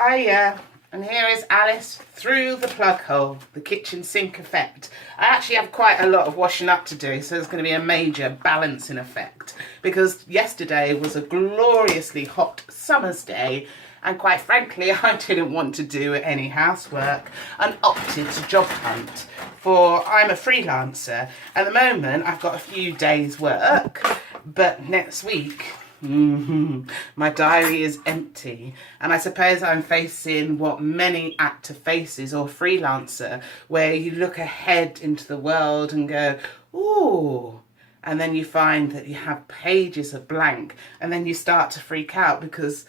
Hiya, and here is Alice through the plug hole, the kitchen sink effect. I actually have quite a lot of washing up to do, so there's going to be a major balancing effect, because yesterday was a gloriously hot summer's day, and quite frankly I didn't want to do any housework and opted to job hunt, for I'm a freelancer. At the moment I've got a few days work, but next week my diary is empty, and I suppose I'm facing what many actor faces or freelancer, where you look ahead into the world and go, ooh, and then you find that you have pages of blank, and then you start to freak out because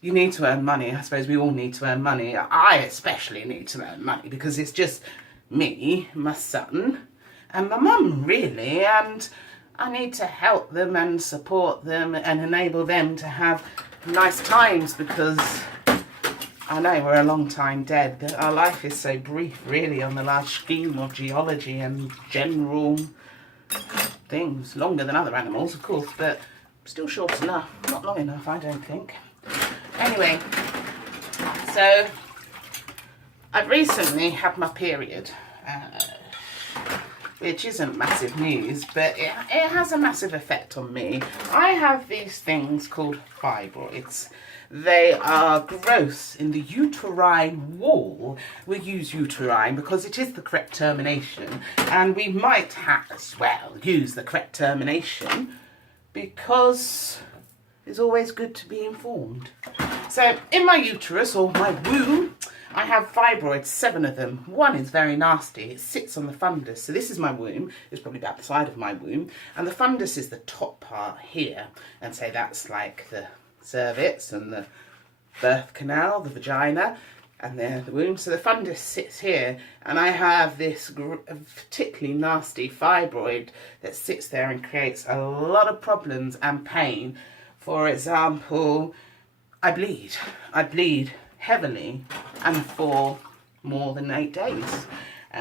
you need to earn money. I suppose we all need to earn money. I especially need to earn money because it's just me, my son, and my mum, really, and I need to help them and support them and enable them to have nice times, because I know we're a long time dead, but our life is so brief, really, on the large scheme of geology and general things. Longer than other animals, of course, but still short enough. Not long enough, I don't think. Anyway, so I've recently had my period. Which isn't massive news, but it has a massive effect on me. I have these things called fibroids. They are growths in the uterine wall. We use uterine because it is the correct termination, and we might as well use the correct termination because it's always good to be informed. So in my uterus, or my womb, I have fibroids, 7 of them. One is very nasty. It sits on the fundus. So this is my womb. It's probably about the side of my womb. And the fundus is the top part here. And so that's like the cervix and the birth canal, the vagina, and the womb. So the fundus sits here. And I have this particularly nasty fibroid that sits there and creates a lot of problems and pain. For example, I bleed. I bleed heavily and for more than 8 days.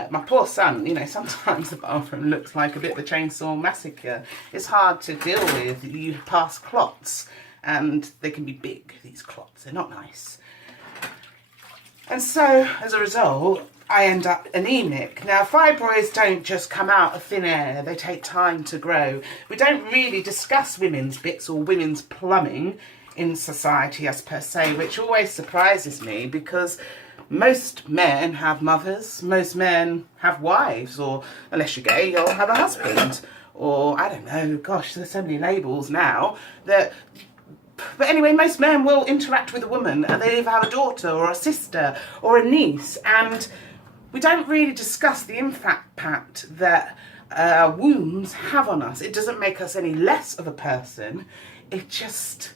My poor son, you know, sometimes the bathroom looks like a bit of a chainsaw massacre. It's hard to deal with. You pass clots, and they can be big, these clots. They're not nice. And so, as a result, I end up anemic. Now, fibroids don't just come out of thin air. They take time to grow. We don't really discuss women's bits or women's plumbing in society as per se, which always surprises me, because most men have mothers, most men have wives, or unless you're gay, you'll have a husband, or I don't know, gosh, there's so many labels now that, but anyway, most men will interact with a woman, and they either have a daughter or a sister or a niece, and we don't really discuss the impact that wounds have on us. It doesn't make us any less of a person. It just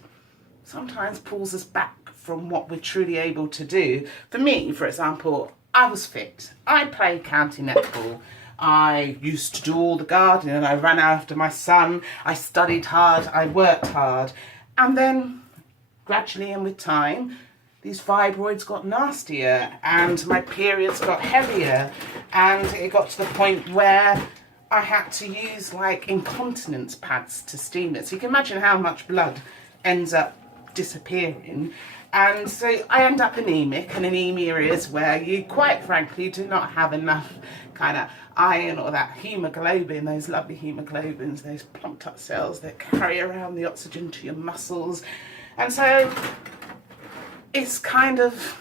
sometimes pulls us back from what we're truly able to do. For me, for example, I was fit. I played county netball. I used to do all the gardening. I ran after my son. I studied hard. I worked hard. And then gradually and with time, these fibroids got nastier and my periods got heavier. And it got to the point where I had to use like incontinence pads to steam it. So you can imagine how much blood ends up disappearing, and so I end up anemic, and anemia is where you quite frankly do not have enough kind of iron or that hemoglobin, those lovely hemoglobins, those plumped up cells that carry around the oxygen to your muscles. And so it's kind of,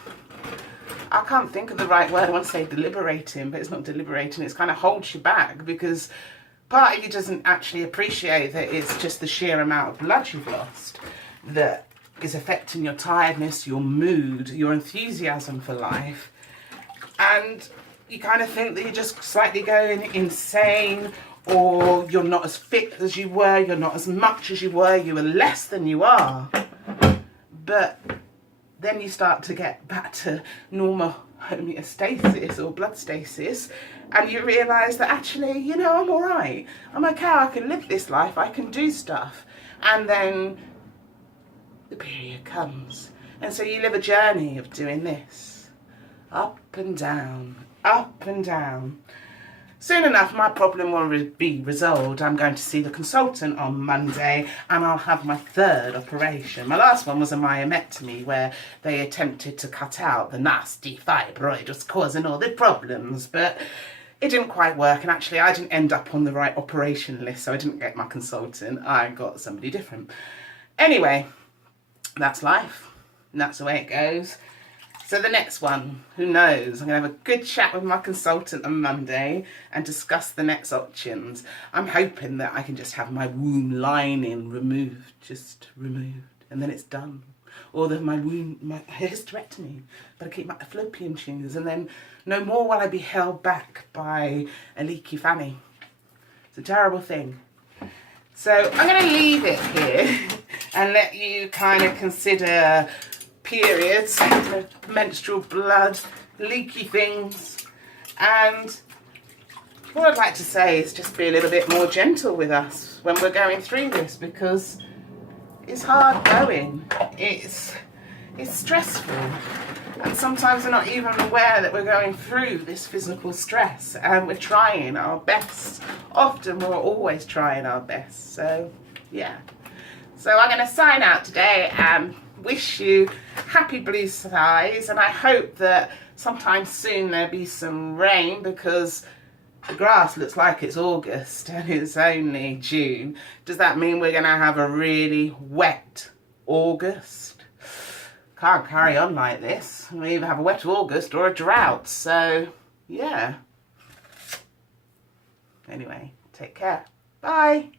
I can't think of the right word, I want to say deliberating, but it's not deliberating, it's kind of holds you back, because part of you doesn't actually appreciate that it's just the sheer amount of blood you've lost that is affecting your tiredness, your mood, your enthusiasm for life, and you kind of think that you're just slightly going insane, or you're not as fit as you were, you're not as much as you were, you are less than you are. But then you start to get back to normal homeostasis or blood stasis, and you realise that actually, you know, I'm alright, I'm okay, I can live this life, I can do stuff. And then the period comes, and so you live a journey of doing this, up and down, up and down. soon enough my problem will be resolved. I'm going to see the consultant on Monday and I'll have my 3rd operation. My last one was a myomectomy where they attempted to cut out the nasty fibroid was causing all the problems, but it didn't quite work, and actually I didn't end up on the right operation list, so I didn't get my consultant. I got somebody different. Anyway, that's life, and that's the way it goes. So the next one, who knows? I'm going to have a good chat with my consultant on Monday and discuss the next options. I'm hoping that I can just have my womb lining removed, just removed, and then it's done. Or my hysterectomy, but I keep my fallopian tubes, and then no more will I be held back by a leaky fanny. It's a terrible thing. So I'm going to leave it here and let you kind of consider periods, menstrual blood, leaky things, and what I'd like to say is just be a little bit more gentle with us when we're going through this, because it's hard going, it's stressful, and sometimes we're not even aware that we're going through this physical stress, and we're trying our best. Often we're always trying our best. So yeah, so I'm going to sign out today and wish you happy blue skies, and I hope that sometime soon there'll be some rain, because the grass looks like it's August and it's only June. Does that mean we're going to have a really wet August? Can't carry on like this. We either have a wet August or a drought. So, yeah. Anyway, take care. Bye.